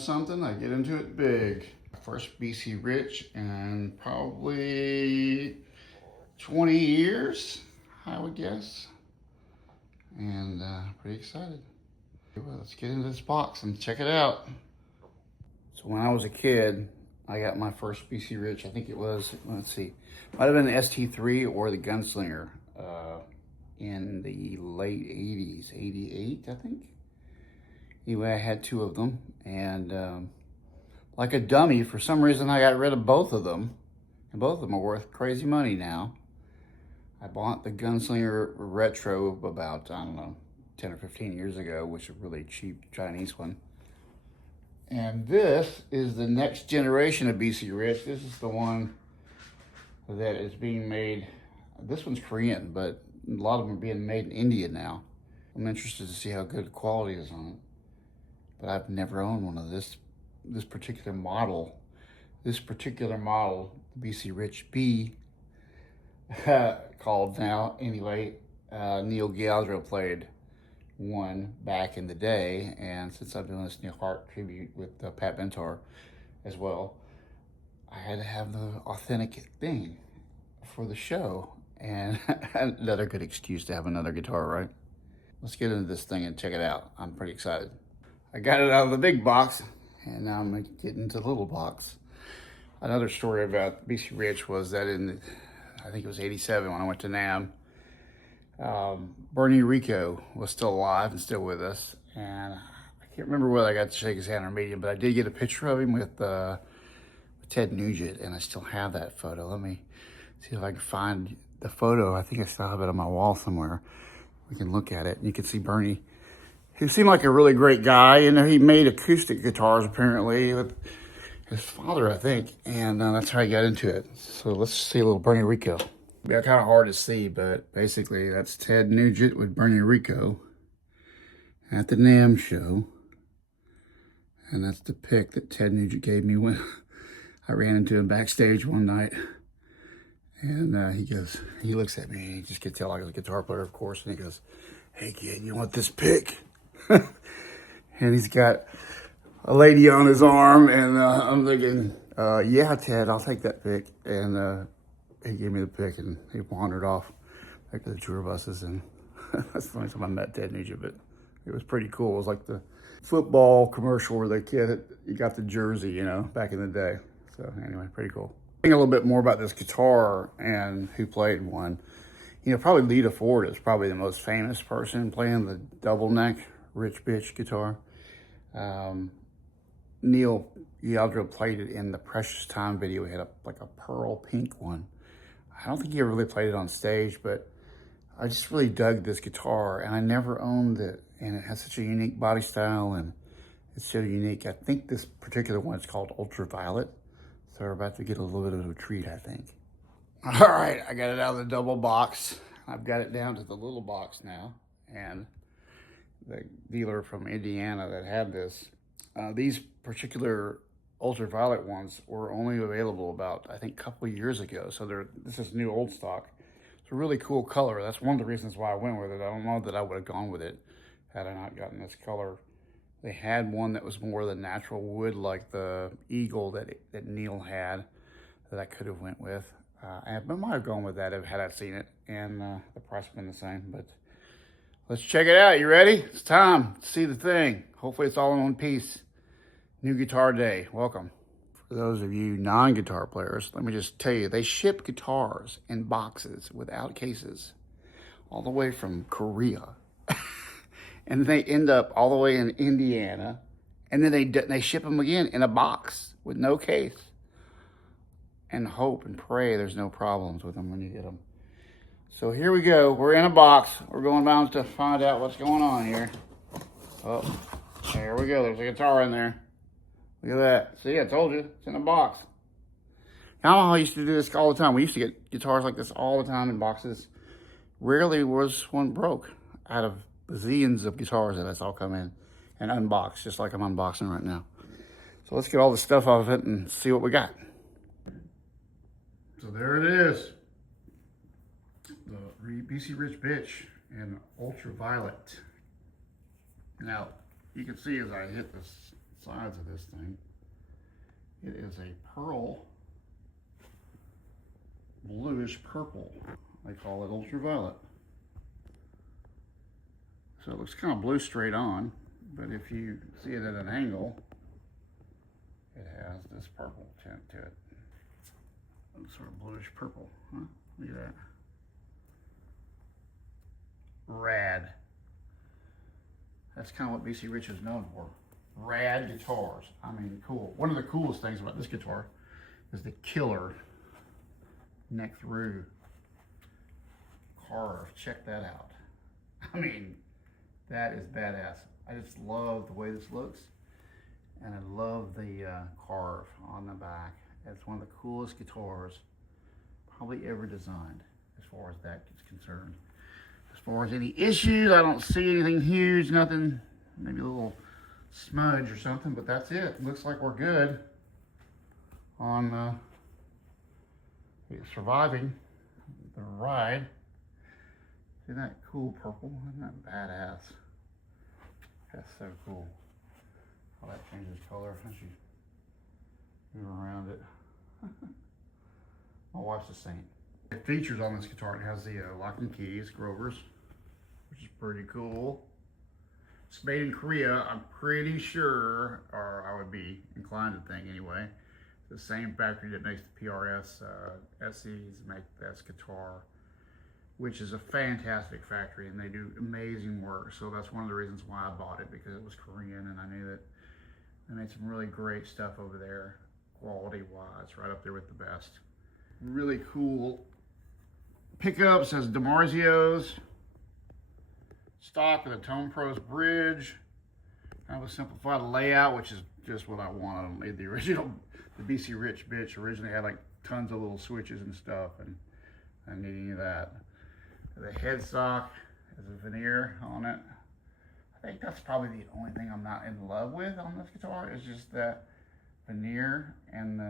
something, I get into it big. First BC Rich in probably 20 years, I would guess. And pretty excited. Well, let's get into this box and check it out. So when I was a kid, I got my first BC Rich. I think it was, let's see, might have been the ST3 or the Gunslinger in the late 80s, 88, I think. Anyway, I had two of them, and like a dummy, for some reason I got rid of both of them, and both of them are worth crazy money now. I bought the Gunslinger Retro about, I don't know, 10 or 15 years ago, which is a really cheap Chinese one. And this is the next generation of BC Rich. This is the one that is being made. This one's Korean, but a lot of them are being made in India now. I'm interested to see how good the quality is on it. But I've never owned one of this particular model. This particular model, the BC Rich B, called now anyway. Neil Gialdro played one back in the day, and since I'm doing this Neil Hart tribute with Pat Benatar as well, I had to have the authentic thing for the show, and another good excuse to have another guitar, right? Let's get into this thing and check it out. I'm pretty excited. I got it out of the big box, and now I'm getting into the little box. Another story about BC Rich was that I think it was 87 when I went to NAMM, Bernie Rico was still alive and still with us, and I can't remember whether I got to shake his hand or meet him, but I did get a picture of him with Ted Nugent, and I still have that photo. Let me see if I can find the photo. I think I still have it on my wall somewhere. We can look at it, and you can see Bernie. He seemed like a really great guy. You know, he made acoustic guitars apparently with his father, I think, and that's how he got into it. So let's see a little Bernie Rico. Yeah, kind of hard to see, but basically that's Ted Nugent with Bernie Rico at the NAMM show. And that's the pic that Ted Nugent gave me when I ran into him backstage one night. And he looks at me, and he just could tell I was a guitar player, of course, and he goes, "Hey kid, you want this pic?" And he's got a lady on his arm, and I'm thinking, yeah, Ted, I'll take that pic. And he gave me the pic, and he wandered off back to the tour buses, and that's the only time I met Ted Nugent, but it was pretty cool. It was like the football commercial where the kid, you got the jersey, you know, back in the day. So anyway, pretty cool. Think a little bit more about this guitar and who played one. You know, probably Lita Ford is probably the most famous person playing the double neck Rich Bitch guitar. Neil Gialdro played it in the Precious Time video. He had like a pearl pink one. I don't think he ever really played it on stage, but I just really dug this guitar, and I never owned it, and it has such a unique body style, and it's so unique. I think this particular one is called Ultraviolet, so we're about to get a little bit of a treat, I think. All right, I got it out of the double box. I've got it down to the little box now, and the dealer from Indiana that had this, these particular Ultraviolet ones were only available about, I think, a couple of years ago. So this is new old stock. It's a really cool color. That's one of the reasons why I went with it. I don't know that I would have gone with it had I not gotten this color. They had one that was more the natural wood, like the Eagle that Neil had, that I could have went with. I might have gone with that had I seen it, and the price would have been the same. But let's check it out. You ready? It's time to see the thing. Hopefully it's all in one piece. New Guitar Day, welcome. For those of you non-guitar players, let me just tell you, they ship guitars in boxes without cases all the way from Korea. And they end up all the way in Indiana, and then they ship them again in a box with no case. And hope and pray there's no problems with them when you get them. So here we go. We're in a box. We're going down to find out what's going on here. Oh, there we go. There's a guitar in there. Look at that. See, I told you. It's in a box. Yamaha used to do this all the time. We used to get guitars like this all the time in boxes. Rarely was one broke out of bazillions of guitars that I saw come in and unboxed, just like I'm unboxing right now. So let's get all the stuff off of it and see what we got. So there it is. The BC Rich Bitch in Ultraviolet. Now, you can see as I hit this sides of this thing. It is a pearl bluish purple. They call it ultraviolet. So it looks kind of blue straight on, but if you see it at an angle, it has this purple tint to it. It's sort of bluish purple, huh? Look at that. Rad. That's kind of what BC Rich is known for. Rad guitars. I mean, cool. One of the coolest things about this guitar is the killer neck through carve. Check that out. I mean, that is badass. I just love the way this looks, and I love the carve on the back. It's one of the coolest guitars probably ever designed as far as that is concerned. As far as any issues, I don't see anything huge, nothing, maybe a little smudge or something, but that's it. Looks like we're good on surviving the ride. See that cool purple? Isn't that badass? That's so cool. How that changes color as you move around it. My wife's a saint. The features on this guitar, it has the locking keys, Grovers, which is pretty cool. It's made in Korea, I'm pretty sure, or I would be inclined to think anyway. The same factory that makes the PRS SEs make this guitar, which is a fantastic factory, and they do amazing work. So that's one of the reasons why I bought it, because it was Korean, and I knew that they made some really great stuff over there, quality-wise, right up there with the best. Really cool pickups as DiMarzio's, stock with a Tone Pros bridge, kind of a simplified layout, which is just what I wanted. The original, the BC Rich bitch originally had like tons of little switches and stuff, and I didn't need any of that. The headstock has a veneer on it. I think that's probably the only thing I'm not in love with on this guitar, is just that veneer and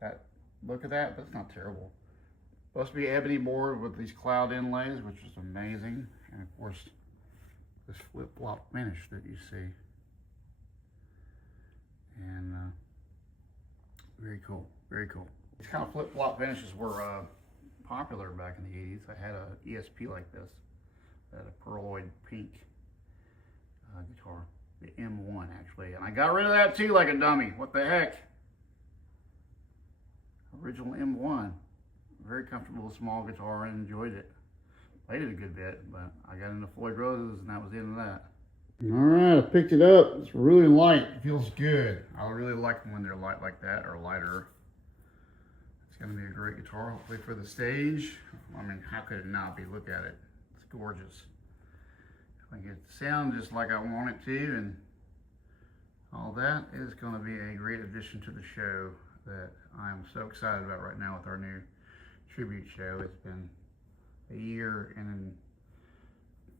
that look at that, but it's not terrible. Supposed to be ebony board with these cloud inlays, which is amazing. And of course, this flip-flop finish that you see. And very cool, very cool. These kind of flip-flop finishes were popular back in the 80s. I had a ESP like this. I had a pearloid pink guitar, the M1 actually. And I got rid of that too like a dummy. What the heck? Original M1. Very comfortable small guitar, and enjoyed it. Played it a good bit, but I got into Floyd Roses and that was the end of that. All right, I picked it up. It's really light. It feels good. I really like them when they're light like that, or lighter. It's gonna be a great guitar, hopefully for the stage. I mean, how could it not be? Look at it. It's gorgeous. I get the sound just like I want it to, and all that is gonna be a great addition to the show that I'm so excited about right now with our new tribute show. It's been a year in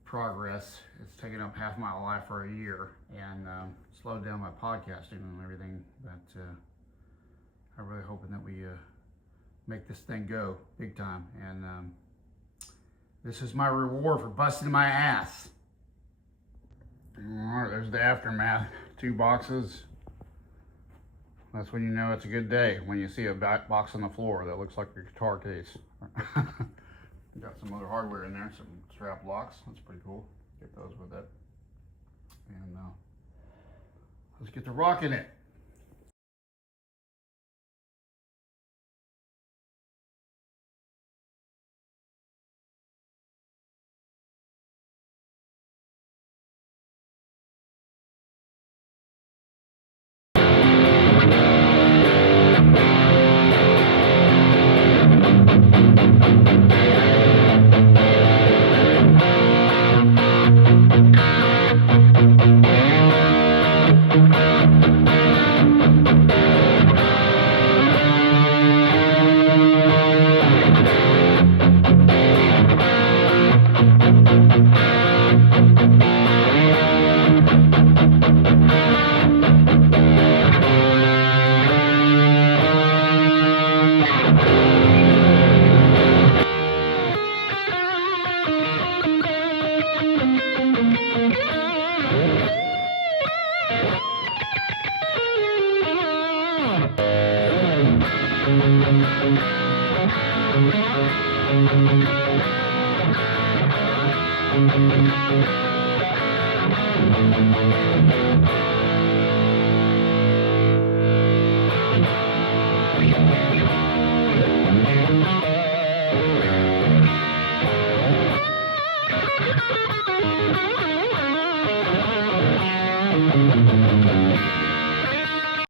progress. It's taken up half my life for a year, and slowed down my podcasting and everything, but I'm really hoping that we make this thing go big time, and this is my reward for busting my ass. All right, there's the aftermath. 2 boxes. That's when you know it's a good day, when you see a box on the floor that looks like your guitar case. Got some other hardware in there, some strap locks. That's pretty cool. Get those with it. And let's get to rocking it.